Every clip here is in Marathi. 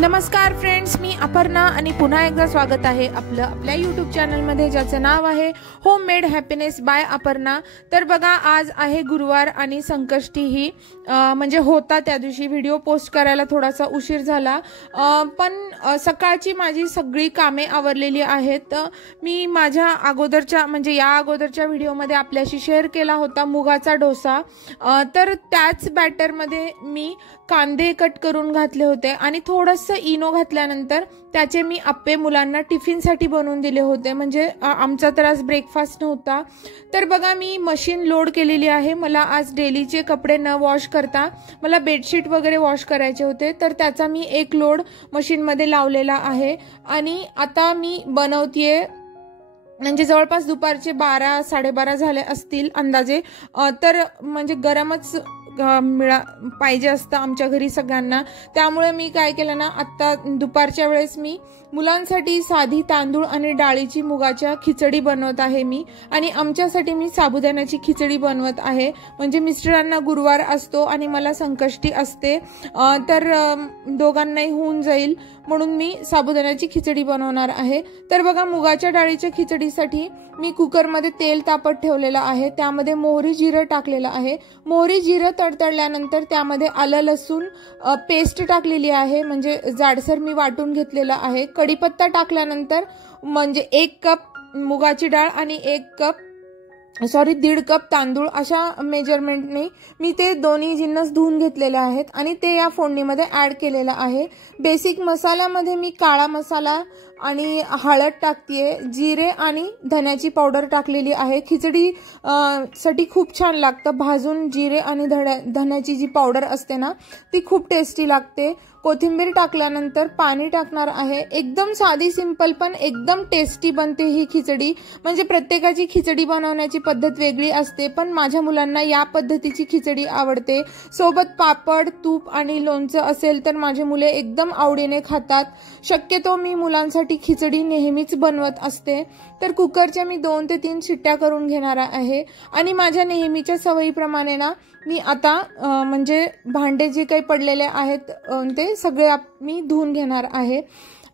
नमस्कार फ्रेंड्स, मी अपर्णा आणि पुन्हा एकदा स्वागत आहे आपल्या यूट्यूब चॅनलमध्ये, ज्याचं नाव आहे होममेड हॅपीनेस बाय अपर्णा। तर बघा, आज आहे गुरुवार आणि संकष्टी ही म्हणजे होता त्या दिवशी व्हिडिओ पोस्ट करायला थोडासा उशीर झाला, पण सकाळची माझी सगळी कामे आवरलेली आहेत। मी माझ्या अगोदरच्या म्हणजे या अगोदरच्या व्हिडिओमध्ये आपल्याशी शेअर केला होता मुगाचा डोसा। तर त्याच बॅटरमध्ये मी कांदे कट करून घातले होते आणि थोडंसं इनो घातल्यानंतर त्याचे मी अप्पे मुलांना टिफिनसाठी बनवून दिले होते। म्हणजे आमचा तर आज ब्रेकफास्ट नव्हता। तर बघा, मी मशीन लोड केलेली आहे। मला आज डेलीचे कपडे न वॉश करता मला बेडशीट वगैरे वॉश करायचे होते, तर त्याचा मी एक लोड मशीनमध्ये लावलेला आहे आणि आता मी बनवतेय। म्हणजे जवळपास दुपारचे 12-12:30 झाले असतील अंदाजे। तर म्हणजे गरमच पाहिजे असतं आमच्या घरी सगळ्यांना, त्यामुळे मी काय केलं ना, आता दुपारच्या वेळेस मी मुलांसाठी साधी तांदूळ आणि डाळीची मुगाच्या खिचडी बनवत आहे मी, आणि आमच्यासाठी मी साबुदाण्याची खिचडी बनवत आहे। म्हणजे मिस्टरांना गुरुवार असतो आणि मला संकष्टी असते, तर दोघांनाही होऊन जाईल म्हणून मी साबुदाण्याची खिचडी बनवणार आहे। तर बघा, मुगाच्या डाळीच्या खिचडीसाठी मी कुकरमध्ये तेल तापत ठेवलेलं आहे, त्यामध्ये मोहरी जिरं टाकलेलं आहे। मोहरी जिरं तडतडल्यानंतर त्यामध्ये आलं लसूण पेस्ट टाकलेली आहे, म्हणजे जाडसर मी वाटून घेतलेलं आहे। कढीपत्ता टाकल्यानंतर म्हणजे 1 कप मुगाची डाळ आणि 1.5 कप तांदूळ अशा मेजरमेंटने मी ते दोन्ही जिन्नस धुवून घेतलेले आहेत आणि ते या फोडणीमध्ये ऍड केलेलं आहे। बेसिक मसाल्यामध्ये मी काळा मसाला आणि हळद टाकतेय, जिरे आणि धन्याची पावडर टाकलेली आहे। खिचडी साठी खूप छान लागतं, भाजून जिरे आणि धन्याची जी पावडर असते ना, ती खूप टेस्टी लागते। कोथिंबीर टाकल्यानंतर पाणी टाकणार आहे। एकदम साधी सिंपल पण एकदम टेस्टी बनते ही खिचडी। म्हणजे प्रत्येकाची खिचडी बनवण्याची पद्धत वेगळी असते, पण माझ्या मुलांना या पद्धतीची खिचडी आवडते। सोबत पापड, तूप आणि लोणचं असेल तर माझे मुले एकदम आवडीने खातात। शक्यतो मी मुलांसाठी खिचडी नेहमीच बनवत असते। तर कुकरच्या मी 2 ते 3 शिट्ट्या करून घेणार आहे आणि माझ्या नेहमीच्या सवयीप्रमाणे ना, मी आता म्हणजे भांडे जे काही पडलेले आहेत ते सगळे मी धुवून घेणार आहे।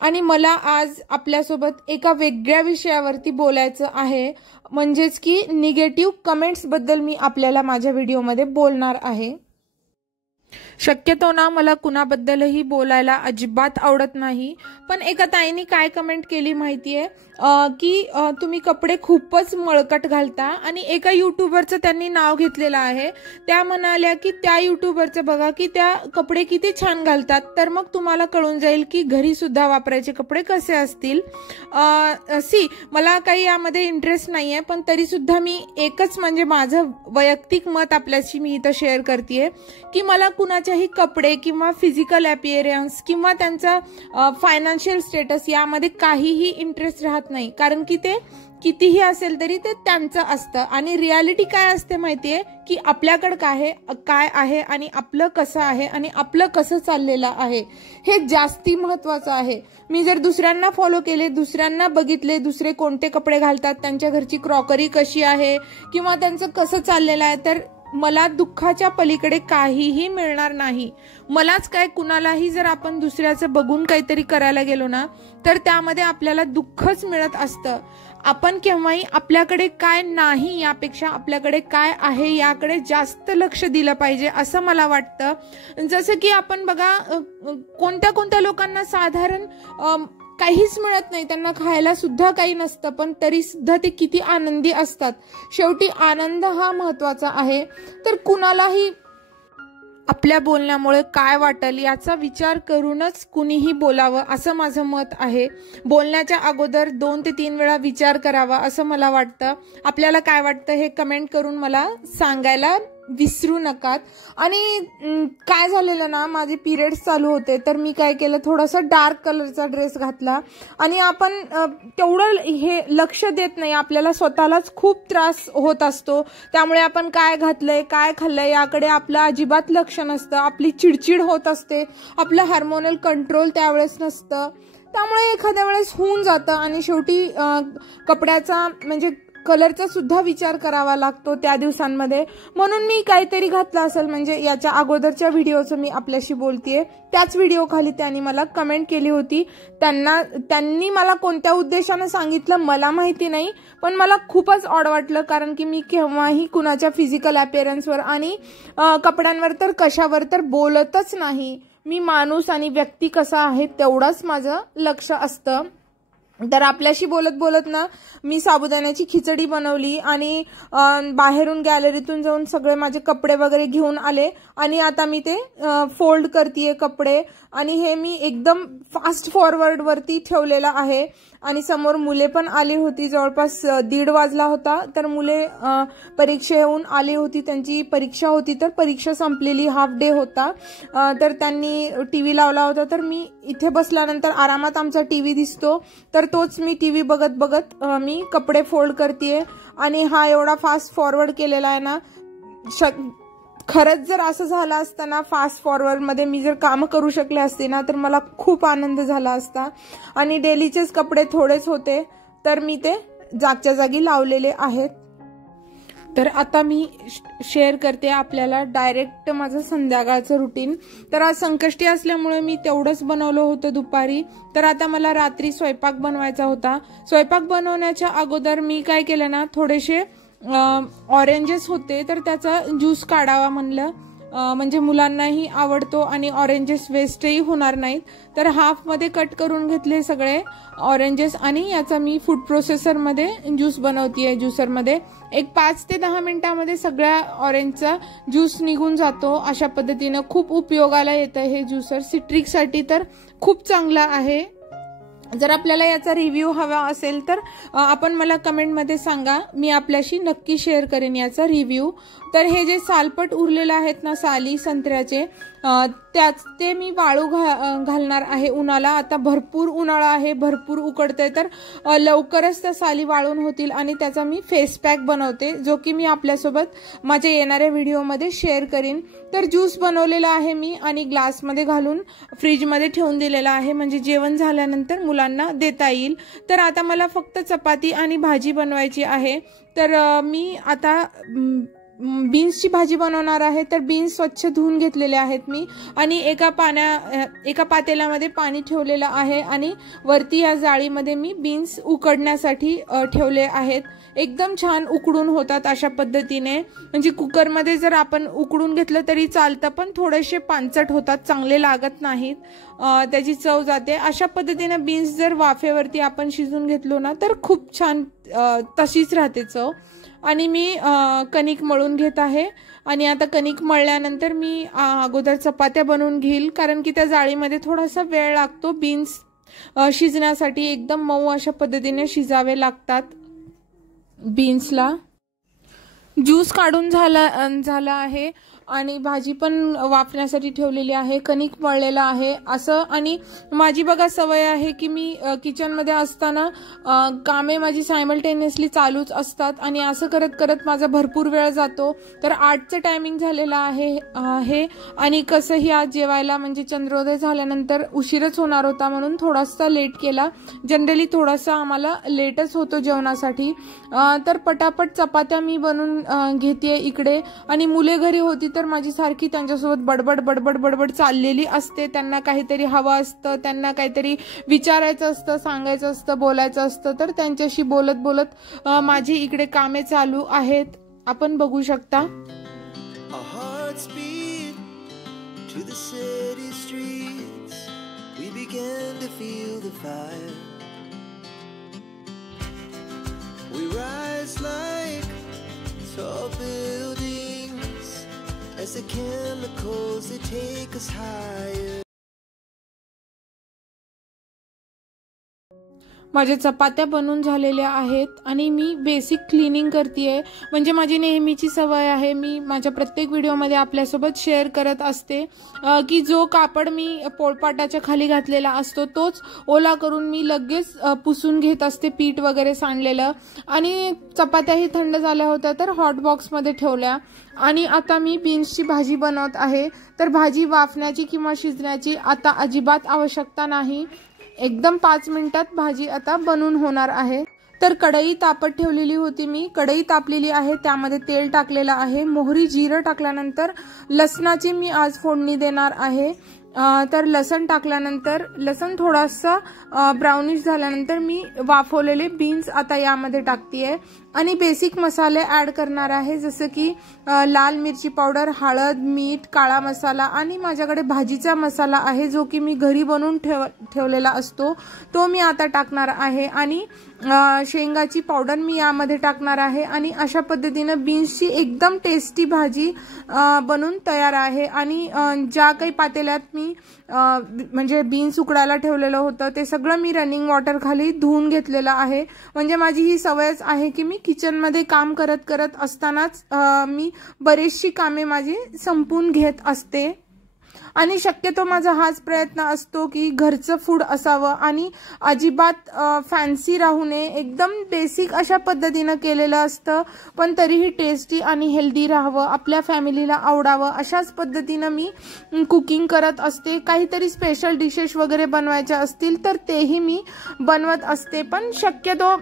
आणि मला आज आपल्यासोबत एका वेगळ्या विषयावरती बोलायचं आहे, म्हणजेच की निगेटिव्ह कमेंट्स बद्दल मी आपल्याला माझ्या व्हिडिओमध्ये बोलणार आहे। शक्यतो ना, मला कुणाबद्दलही बोलायला अजिबात आवडत नाही, पण एका ताईने काय कमेंट केली माहितीये की तुम्ही कपडे खूपच मळकट घालता, आणि एका युट्यूबरचं त्यांनी नाव घेतलेलं आहे। त्या म्हणाल्या की त्या युट्यूबरचं बघा की त्या कपडे किती छान घालतात, तर मग तुम्हाला कळून जाईल की घरी सुद्धा वापरायचे कपडे कसे असतील। मला काही यामध्ये इंटरेस्ट नाहीये, पण तरी सुद्धा मी एकच म्हणजे माझं वैयक्तिक मत आपल्याशी मी इथं शेअर करतेय की मला कुणाच्याही कपडे किंवा फिजिकल अपीअरन्स किंवा त्यांचा फायनान्शियल स्टेटस यामध्ये काहीही इंटरेस्ट राहत नाही, कारण की ते कितीही असेल तरी ते त्यांचं असतं। आणि रियालिटी काय असते माहितीये की आपल्याकडे काय आहे आणि आपलं कसं आहे आणि आपलं कसं चाललेलं आहे, हे जास्ती महत्वाचं आहे। मी जर दुसऱ्यांना फॉलो केले, दुसऱ्यांना बघितले, दुसरे कोणते कपडे घालतात, त्यांच्या घरची क्रॉकरी कशी आहे किंवा त्यांचं कसं चाललेलं आहे, तर मला दुःखाच्या पलीकडे काहीही मिळणार नाही। मलाच काय, कुणालाही जर आपण दुसऱ्याचं बघून काहीतरी करायला गेलो ना, तर त्यामध्ये आपल्याला दुःखच मिळत असतं। आपण केव्हाही आपल्याकडे काय नाही यापेक्षा आपल्याकडे काय आहे याकडे जास्त लक्ष दिलं पाहिजे, असं मला वाटतं। जसं की आपण बघा, कोणत्या लोकांना साधारण काहीच मिळत नाही, त्यांना खायला सुद्धा काही नसतं, पण तरी सुद्धा ते किती आनंदी असतात। शेवटी आनंद हा महत्वाचा आहे। तर कुणालाही आपल्या बोलण्यामुळे काय वाटेल याचा विचार करूनच कुणीही बोलावं, असं माझं मत आहे। बोलण्याच्या अगोदर 2 ते 3 वेळा विचार करावा, असं मला वाटतं। आपल्याला काय वाटतं हे कमेंट करून मला सांगायला विसरू नका। आणि काय झालेलं ना, माझे पिरियड्स चालू होते, तर मी काय केलं, थोडासा डार्क कलरचा ड्रेस घातला, आणि आपण तेवढं हे लक्ष देत नाही, आपल्याला स्वतःलाच खूप त्रास होत असतो। त्यामुळे आपण काय घातलंय, काय खाल्लंय याकडे आपलं अजिबात लक्ष नसतं, आपली चिडचिड होत असते, आपलं हार्मोनल कंट्रोल त्यावेळेस नसतं, त्यामुळे एखाद्या वेळेस होऊन जातं। आणि शेवटी कपड्याचा म्हणजे कलरचा सुद्धा विचार करावा लागतो त्या दिवसांमध्ये, म्हणून मी काहीतरी घातलं असेल. म्हणजे याच्या अगोदरच्या व्हिडिओचं मी आपल्याशी बोलतेय, त्याच व्हिडिओ खाली त्यांनी मला कमेंट केली होती. त्यांनी मला कोणत्या उद्देशाने सांगितलं मला माहिती नाही, पण मला खूपच ऑड वाटलं, कारण की मी केव्हाही कुणाच्या फिजिकल अपीअरन्सवर आणि कपड्यांवर तर कशावर तर बोलतच नाही. मी माणूस आणि व्यक्ती कसा आहे तेवढंच माझं लक्ष असतं. तर आपल्याशी बोलत बोलत ना मी साबुदाण्याची खिचडी बनवली आणि बाहेरून गॅलरीतून जाऊन सगळे माझे कपडे वगैरे घेऊन आले आणि आता मी ते फोल्ड करतेय कपडे. आणि हे मी एकदम फास्ट फॉरवर्ड वरती ठेवलेला आहे. आणि समोर मुले पण आली होती, जवळपास 1:30 वाजला होता. तर मुले परीक्षेहून आली होती, त्यांची परीक्षा होती, तर परीक्षा संपलेली, हाफ डे होता. तर त्यांनी टीव्ही लावला होता, तर मी इथे बसल्यानंतर आरामात आमचा टीव्ही दिसतो, तर तोच मी टीव्ही बघत बघत मी कपडे फोल्ड करतेय. आणि हा एवढा फास्ट फॉरवर्ड केलेला आहे ना, खरंच जर असं झालं असतं ना फास्ट फॉरवर्ड मध्ये मी जर काम करू शकले असते ना तर मला खूप आनंद झाला असता. आणि डेलीचेच कपडे थोडेच होते, तर मी ते जागच्या जागी लावलेले आहेत. तर आता मी शेअर करते आपल्याला डायरेक्ट माझं संध्याकाळचं रुटीन. तर आज संकष्टी असल्यामुळे मी तेवढंच बनवलं होतं दुपारी. तर आता मला रात्री स्वयंपाक बनवायचा होता. स्वयंपाक बनवण्याच्या अगोदर मी काय केलं ना, थोडेसे ऑरेंजेस होते, तर त्याचा ज्यूस काढावा म्हणलं, म्हणजे मुलांनाही आवडतो आणि ऑरेंजेस वेस्टही होणार नाहीत. तर हाफमध्ये कट करून घेतले सगळे ऑरेंजेस आणि याचा मी फूड प्रोसेसरमध्ये ज्यूस बनवतीये. ज्युसरमध्ये एक 5 ते 10 मिनिटांमध्ये सगळ्या ऑरेंजचा ज्यूस निघून जातो. अशा पद्धतीनं खूप उपयोगाला येतं हे ज्युसर. सिट्रिकसाठी तर खूप चांगला आहे. जर आपल्याला याचा रिव्ह्यू हवा असेल तर आपण मला कमेंटमध्ये सांगा, मी आपल्याशी नक्की शेअर करेन याचा रिव्ह्यू. तर हे जे सालपट उरलेले आहेत ना साली संत्र्याचे, ते मी वाळू घालणार आहे उन्हाला. आता भरपूर उन्हाळा आहे, भरपूर उकडते, तर लवकरच त्या साली वाळून होतील आणि त्याचा मी फेस पॅक बनवते, जो की मी आपल्यासोबत माझ्या येणाऱ्या व्हिडिओमध्ये शेअर करीन. तर ज्यूस बनवलेला आहे मी आणि ग्लासमध्ये घालून फ्रीजमध्ये ठेवून दिलेला आहे, म्हणजे जेवण झाल्यानंतर मुलांना देता येईल. तर आता मला फक्त चपाती आणि भाजी बनवायची आहे. तर मी आता बीन्सची भाजी बनवणार आहे. तर बीन्स स्वच्छ धुवून घेतलेले आहेत मी आणि एका पातेल्यामध्ये पाणी ठेवलेलं आहे आणि वरती या जाळीमध्ये मी बीन्स उकडण्यासाठी ठेवले आहेत. एकदम छान उकडून होतात अशा पद्धतीने. म्हणजे कुकरमध्ये जर आपण उकडून घेतलं तरी चालतं, पण थोडेसे पांचट होतात, चांगले लागत नाहीत, त्याची चव जाते. अशा पद्धतीने बीन्स जर वाफेवरती आपण शिजून घेतलो ना तर खूप छान तशीच राहते चव. आणि मी कणिक मळून घेत आहे आणि आता कणिक मळल्यानंतर मी अगोदर चपात्या बनवून घेईल, कारण की त्या जाळीमध्ये थोडासा वेळ लागतो बीन्स शिजण्यासाठी. एकदम मऊ अशा पद्धतीने शिजावे लागतात बीन्सला. ज्यूस काढून झाला आहे आणि भाजी पण वाफण्यासाठी ठेवलेली आहे, कणिक मळलेला आहे असं. आणि माझी बघा सवय आहे की मी किचनमध्ये असताना कामे माझी सायमल्टेनियसली चालूच असतात आणि असं करत करत माझा भरपूर वेळ जातो. तर 8चं टायमिंग झालेलं आहे आणि कसंही आज जेवायला म्हणजे चंद्रोदय झाल्यानंतर उशीरच होणार होता, म्हणून थोडासा लेट केला. जनरली थोडासा आम्हाला लेटच होतो जेवणासाठी. तर पटापट चपात्या मी बनवून घेते इकडे. आणि मुले घरी होती तर माझी सारखी त्यांच्यासोबत बडबड बडबड बडबड चाललेली असते. त्यांना काहीतरी हवं असतं, त्यांना काहीतरी विचारायचं असतं, सांगायचं असतं, बोलायचं असतं. तर त्यांच्याशी बोलत बोलत माझी इकडे कामे चालू आहेत, आपण बघू शकता. As the chemicals they take us higher. माझ्या चपात्या बनवून झालेल्या आहेत आणि मी बेसिक क्लिनिंग करतेय. म्हणजे माझी नेहमीची सवय आहे, मी माझ्या प्रत्येक व्हिडिओमध्ये आपल्यासोबत शेअर करत असते की जो कापड मी पोळपाटाच्या खाली घातलेला असतो तोच ओला करून मी लगेच पुसून घेत असते, पीठ वगैरे सांडलेलं. आणि चपात्याही थंड झाल्या होत्या तर हॉट बॉक्समध्ये ठेवल्या. आणि आता मी बीन्सची भाजी बनवत आहे. तर भाजी वाफण्याची किंवा शिजण्याची आता अजिबात आवश्यकता नाही, एकदम 5 मिनिटात भाजी आता बनवून होणार आहे. तर कढई तापत ठेवलेली होती मी, कढई तापलेली आहे, त्यामध्ये तेल टाकलेलं आहे, मोहरी जिरं टाकल्यानंतर लसणाची मी आज फोडणी देणार आहे। तर लसण टाकल्यानंतर लसण थोडासा ब्राउनिश झाल्यानंतर मी वाफवलेले बीन्स आता यामध्ये टाकतेय आणि बेसिक मसाले ॲड करणार आहे, जसं की लाल मिरची पावडर, हळद, मीठ, काळा मसाला आणि माझ्याकडे भाजीचा मसाला आहे जो की मी घरी बनवून ठेवलेला असतो, तो मी आता टाकणार आहे आणि शेंगाची पावडर मी यामध्ये टाकणार आहे आणि अशा पद्धतीने बीन्सची एकदम टेस्टी भाजी बनवून तयार आहे। आणि ज्या काही पातेल्यात मी म्हणजे बीन्स उकडायला ठेवलेलं होतं ते सगळं मी रनिंग वॉटर खाली धुवून घेतलेलं आहे। म्हणजे माझी ही सवयच आहे की मी किचनमध्ये काम करत असतानाच मी बरीचशी कामे माझी संपून घेत असते आणि शक्यतो माझा हाच प्रयत्न असतो की घरचं फूड असावं आणि अजिबात फॅन्सी राहू नये, एकदम बेसिक अशा पद्धतीने केलेलं असतं पण तरीही टेस्टी आणि हेल्दी राहावं, आपल्या फॅमिलीला आवडावं अशाच पद्धतीने मी कुकिंग करत असते। काहीतरी स्पेशल डिशेस वगैरे बनवायच्या असतील तर तेही मी बनवत असते, पण शक्यतो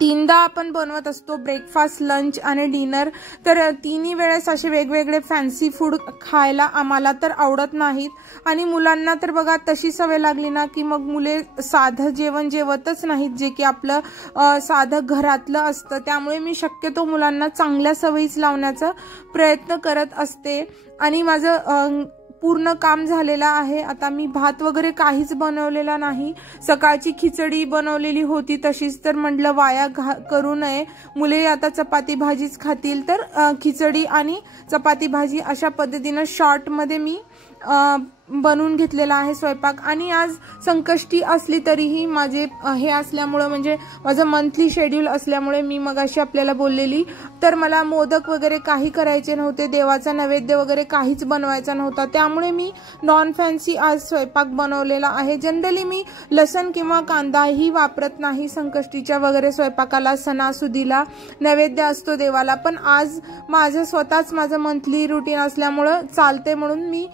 3दा आपण बनवत असतो, ब्रेकफास्ट, लंच आणि डिनर, तर तिन्ही वेळेस असे वेगवेगळे फॅन्सी फूड खायला आम्हाला तर आवडत नाहीत आणि मुलांना तर बघा तशी सवय लागली ना की मग मुले साधं जेवण जेवतच नाहीत जे की आपलं साधं घरातलं असतं। त्यामुळे मी शक्यतो मुलांना चांगल्या सवयीच लावण्याचा प्रयत्न करत असते आणि माझं पूर्ण काम झालेलं आहे। आता मी भात वगैरे काहीच बनवलेला नाही, सकाळची खिचडी बनवलेली होती तशीच, तर म्हटलं वाया करू नये, मुले आता चपाती भाजीच खातील, तर खिचडी आणि चपाती भाजी अशा पद्धतीने शॉर्ट मध्ये मी बनवून घेतलेला आहे स्वयंपाक। आणि आज संकष्टी असली तरीही माझे हे असल्यामुळे म्हणजे माझं मंथली शेड्यूल असल्यामुळे मी मगाशी आपल्याला बोललेली, तर मला मोदक वगैरे काही करायचे नव्हते, देवाचा नैवेद्य वगैरे काहीच बनवायचा नव्हता, त्यामुळे मी नॉन फॅन्सी आज स्वयंपाक बनवलेला आहे। जनरली मी लसण किंवा कांदाही वापरत नाही संकष्टीच्या वगैरे स्वयंपाकाला, सणासुदीला नैवेद्य असतो देवाला, पण आज माझं स्वतःच माझं मंथली रुटीन असल्यामुळे चालते म्हणून मी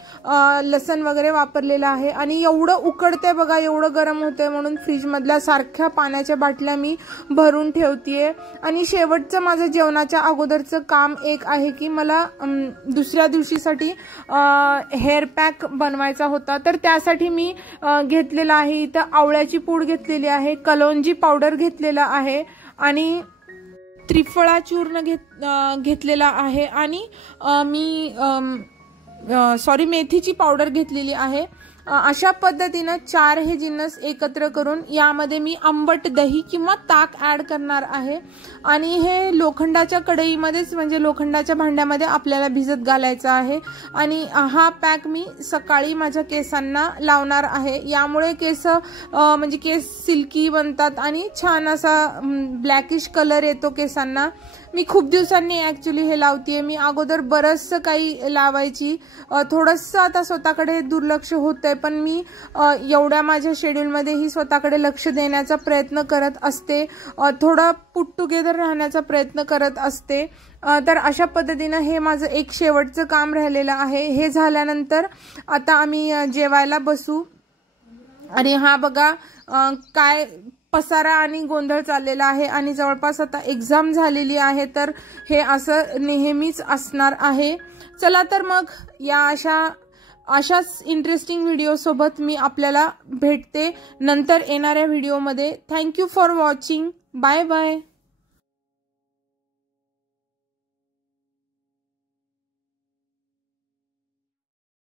लसण वगैरे वापरलेला आहे। आणि एवढं उकडते बघा, एवढं गरम होते म्हणून फ्रीज मधल्या सारख्या पाण्याच्या बाटल्या मी भरून ठेवतेय। आणि शेवटचं माझं जेवणाच्या अगोदरचं काम एक आहे की मला दुसऱ्या दिवशीसाठी हेअर पॅक बनवायचा होता, तर त्यासाठी मी घेतलेला आहे इथं आवळ्याची पूड घेतलेली आहे, कलोंजी पावडर घेतलेला आहे आणि त्रिफळा चूर्ण घेतलेला आहे आणि मेथीची पावडर घेतलेली आहे। अशा पद्धतीने 4 हे जिन्नस एकत्र करून यामध्ये मी आंबट दही किंवा ताक ॲड करणार आहे आणि हे लोखंडाच्या कढईमध्येच म्हणजे लोखंडाच्या भांड्यामध्ये आपल्याला भिजत घालायचं आहे आणि हा पॅक मी सकाळी माझ्या केसांना लावणार आहे। यामुळे केस म्हणजे केस सिल्की बनतात आणि छान असा ब्लॅकिश कलर येतो केसांना। मी खूप दिवसांनी ॲक्च्युली हे लावतेय, मी अगोदर बरंचसं काही लावायची, थोडंसं आता स्वतःकडे दुर्लक्ष होतंय, पण मी एवढ्या माझ्या शेड्यूलमध्येही स्वतःकडे लक्ष देण्याचा प्रयत्न करत असते, थोडं पुट टुगेदर राहण्याचा प्रयत्न करत असते। तर अशा पद्धतीने हे माझं एक शेवटचं काम राहिलेलं आहे। हे झाल्यानंतर आता आम्ही जेवायला बसू आणि हा बघा काय पसारा आणि गोंधळ चाललेला आहे आणि जवळपास आता एक्झाम झालेली आहे, तर हे असं नेहमीच असणार आहे। चला तर मग या अशाच इंटरेस्टिंग व्हिडिओ सोबत मी आपल्याला भेटते नंतर येणाऱ्या व्हिडिओमध्ये। Thank you for watching, bye bye.